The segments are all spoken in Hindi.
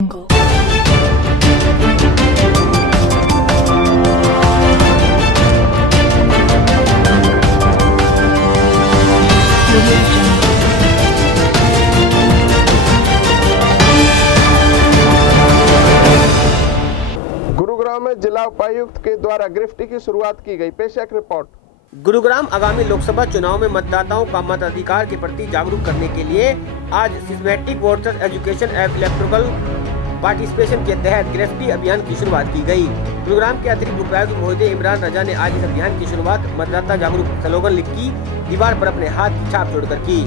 गुरुग्राम में जिला उपायुक्त के द्वारा गिरफ्तारी की शुरुआत की गई। पेश एक रिपोर्ट। गुरुग्राम आगामी लोकसभा चुनाव में मतदाताओं का मताधिकार के प्रति जागरूक करने के लिए आज systematic voter education and electoral participation के तहत गिरफ्तारी अभियान की शुरुआत की गई। गुरुग्राम के अतिरिक्त उपायुक्त महोदय इमरान रजा ने आज इस अभियान की शुरुआत मतदाता जागरूक स्लोगन लिख की दीवार पर अपने हाथ की छाप छोड़कर की।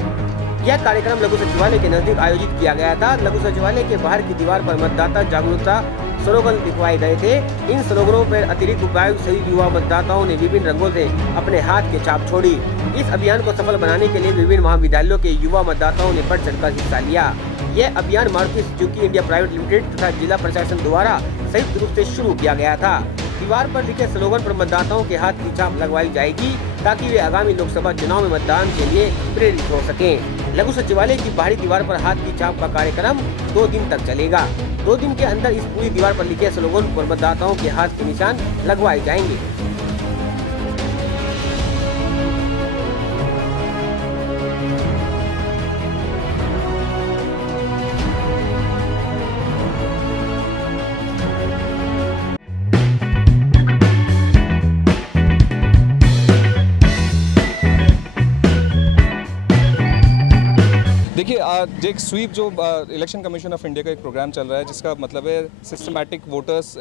यह कार्यक्रम लघु सचिवालय के नजदीक आयोजित किया गया था। लघु सचिवालय के बाहर की दीवार पर मतदाता जागरूकता स्लोगन लिखवाए गए थे। इन स्लोगनों पर अतिरिक्त उपायुक्त सहित युवा मतदाताओं ने विभिन्न रंगों से अपने हाथ के छाप छोड़ी। इस अभियान को सफल बनाने के लिए विभिन्न महाविद्यालयों के युवा मतदाताओं ने बढ़ चढ़कर हिस्सा लिया। यह अभियान Maruti Suzuki India private limited तथा जिला प्रशासन द्वारा संयुक्त रूप से शुरू किया गया था। दीवार पर लिखे स्लोगन पर मतदाताओं के हाथ की छाप लगवाई जाएगी ताकि वे आगामी लोकसभा चुनाव में मतदान के लिए प्रेरित हो सकें। लघु सचिवालय की बाहरी दीवार पर हाथ की छाप का कार्यक्रम 2 दिन तक चलेगा। 2 दिन के अंदर इस पूरी दीवार पर लिखे स्लोगन पर मतदाताओं के हाथ के निशान लगवाए जाएंगे। देखिए, आज एक स्वीप जो इलेक्शन कमीशन ऑफ इंडिया का एक प्रोग्राम चल रहा है जिसका मतलब है systematic voters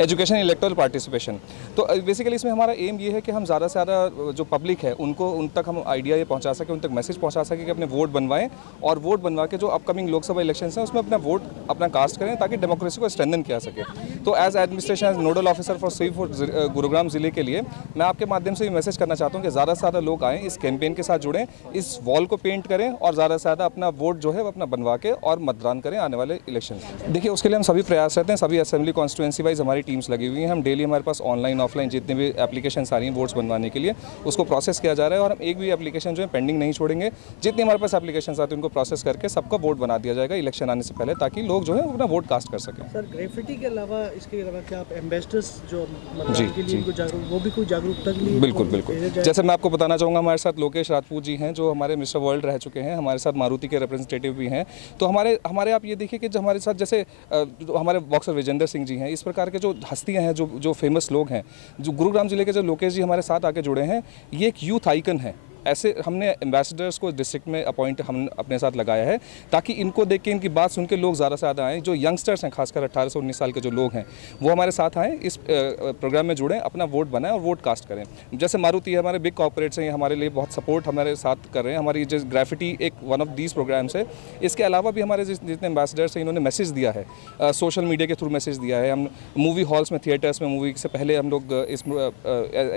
education electoral participation. तो बेसिकली इसमें हमारा एम ये है कि हम ज़्यादा से ज़्यादा जो पब्लिक है उन तक हम आइडिया ये पहुंचा सकें, उन तक मैसेज पहुंचा सकें कि अपने वोट बनवाएं और वोट बनवा के जो अपकमिंग लोकसभा इलेक्शंस हैं उसमें अपना वोट अपना कास्ट करें ताकि डेमोक्रेसी को स्ट्रेंथन किया सके। तो as administration as nodal officer for sweep Gurugram ज़िले के लिए मैं आपके माध्यम से ये मैसेज करना चाहता हूँ कि ज़्यादा से ज़्यादा लोग आएँ, इस कैंपेन के साथ जुड़ें, इस वॉल को पेंट करें और ज़्यादा से ज़्यादा अपना वोट जो है वो अपना बनवा के और मतदान करें आने वाले इलेक्शन। देखिए, उसके लिए हम सभी प्रयास रहते हैं। सभी असेंबली कॉन्स्टिट्यूएंसी वाइज हमारी टीम्स लगी हुई हैं। हम डेली हमारे पास ऑनलाइन ऑफलाइन जितने भी एप्लीकेशन आ रही हैं वोट्स बनवाने के लिए उसको प्रोसेस किया जा रहा है और हम एक भी एप्लीकेशन जो है पेंडिंग नहीं छोड़ेंगे। जितनी हमारे पास एप्लीकेशन आती हैं उनको प्रोसेस करके सबका वोट बना दिया जाएगा इलेक्शन आने से पहले ताकि लोग जो है अपना वोट कास्ट कर सकें। सर, ग्रेफिटी के अलावा इसके अलावा क्या आप एम्बेसडर्स जो मतदान के लिए वो भी कोई जागरूकता के लिए? बिल्कुल बिल्कुल। जैसे मैं आपको बताना चाहूँगा, हमारे साथ लोकेश राजपूत जी हैं जो हमारे मिस्टर वर्ल्ड रह चुके हैं, हमारे साथ मारुति के रिप्रेजेंटेटिव भी हैं। तो हमारे आप ये देखिए कि जो हमारे साथ जैसे हमारे बॉक्सर विजेंद्र सिंह जी हैं, इस प्रकार के जो हस्तियाँ हैं, जो फेमस लोग हैं, जो गुरुग्राम जिले के जो लोकेश जी हमारे साथ आके जुड़े हैं, ये एक यूथ आइकन है। ऐसे हमने एम्बेसडर्स को डिस्ट्रिक्ट में अपॉइंट हम अपने साथ लगाया है ताकि इनको देख के, इनकी बात सुन के लोग ज़्यादा से ज़्यादा आएँ। जो यंगस्टर्स हैं, खासकर 18 से 19 साल के जो लोग हैं, वो हमारे साथ आएँ, इस प्रोग्राम में जुड़ें, अपना वोट बनाएं और वोट कास्ट करें। जैसे मारुति है, हमारे बिग कॉर्पोरेट्स हैं, हमारे लिए बहुत सपोर्ट हमारे साथ कर रहे हैं। हमारी जो ग्राफिटी एक वन ऑफ दीज प्रोग्राम्स है। इसके अलावा भी हमारे जितने एम्बेसडर्स हैं इन्होंने मैसेज दिया है, सोशल मीडिया के थ्रू मैसेज दिया है। हम मूवी हॉल्स में, थिएटर्स में मूवी से पहले हम लोग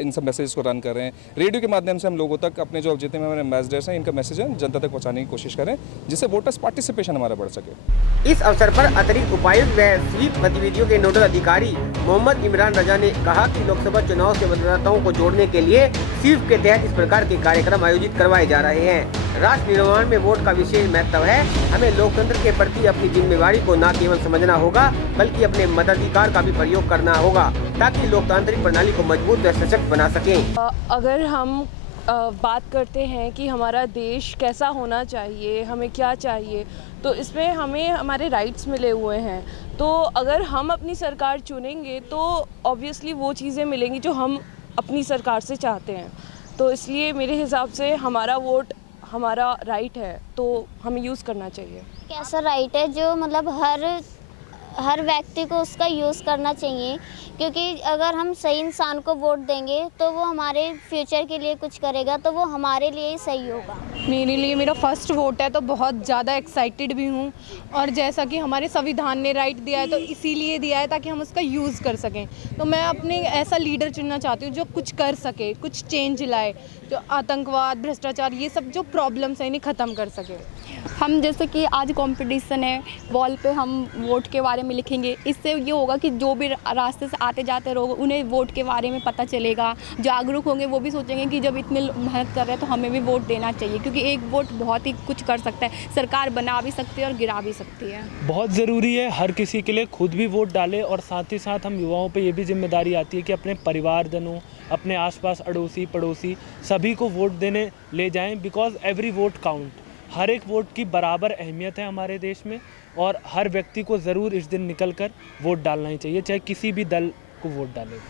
इन सब मैसेज को रन कर रहे हैं। रेडियो के माध्यम से हम लोगों तक अपने जो जितने हमारे एम्बेसडर्स हैं इनका मैसेज है जनता तक पहुंचाने की कोशिश करें जिससे वोटर्स पार्टिसिपेशन हमारा बढ़ सके। इस अवसर पर अतिरिक्त उपायुक्त व स्वीप गतिविधियों के नोडल अधिकारी मोहम्मद इमरान रजा ने कहा कि लोकसभा चुनाव से मतदाताओं को जोड़ने के लिए स्वीप के तहत इस प्रकार के कार्यक्रम आयोजित करवाए जा रहे हैं। राष्ट्र निर्माण में वोट का विशेष महत्व है। हमें लोकतंत्र के प्रति अपनी जिम्मेवारी को न केवल समझना होगा बल्कि अपने मताधिकार का भी प्रयोग करना होगा ताकि लोकतांत्रिक प्रणाली को मजबूत व सशक्त बना सकें। अगर हम बात करते हैं कि हमारा देश कैसा होना चाहिए, हमें क्या चाहिए, तो इसमें हमें हमारे राइट्स मिले हुए हैं। तो अगर हम अपनी सरकार चुनेंगे तो ऑब्वियसली वो चीज़ें मिलेंगी जो हम अपनी सरकार से चाहते हैं। तो इसलिए मेरे हिसाब से हमारा वोट हमारा राइट है, तो हमें यूज़ करना चाहिए। कैसा राइट है जो मतलब हर व्यक्ति को उसका यूज़ करना चाहिए, क्योंकि अगर हम सही इंसान को वोट देंगे तो वो हमारे फ्यूचर के लिए कुछ करेगा, तो वो हमारे लिए ही सही होगा। मेरे लिए मेरा फर्स्ट वोट है तो बहुत ज़्यादा एक्साइटेड भी हूँ। और जैसा कि हमारे संविधान ने राइट दिया है तो इसीलिए दिया है ताकि हम उसका यूज़ कर सकें। तो मैं अपने ऐसा लीडर चुनना चाहती हूँ जो कुछ कर सके, कुछ चेंज लाए, जो आतंकवाद, भ्रष्टाचार, ये सब जो प्रॉब्लम्स हैं इन्हें ख़त्म कर सके। हम जैसे कि आज कंपटीशन है, वॉल पे हम वोट के बारे में लिखेंगे। इससे ये होगा कि जो भी रास्ते से आते जाते लोग उन्हें वोट के बारे में पता चलेगा, जागरूक होंगे। वो भी सोचेंगे कि जब इतने मेहनत कर रहे हैं तो हमें भी वोट देना चाहिए, क्योंकि क्योंकि एक वोट बहुत ही कुछ कर सकता है, सरकार बना भी सकती है और गिरा भी सकती है। बहुत ज़रूरी है हर किसी के लिए खुद भी वोट डाले, और साथ ही साथ हम युवाओं पे ये भी जिम्मेदारी आती है कि अपने परिवारजनों, अपने आसपास अड़ोसी पड़ोसी सभी को वोट देने ले जाएं, बिकॉज एवरी वोट काउंट। हर एक वोट की बराबर अहमियत है हमारे देश में, और हर व्यक्ति को ज़रूर इस दिन निकलकर वोट डालना ही चाहिए, चाहे किसी भी दल को वोट डाले।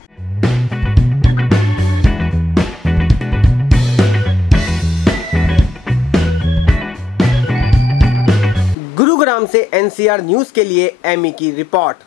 गुरुग्राम से NCR न्यूज़ के लिए एमी की रिपोर्ट।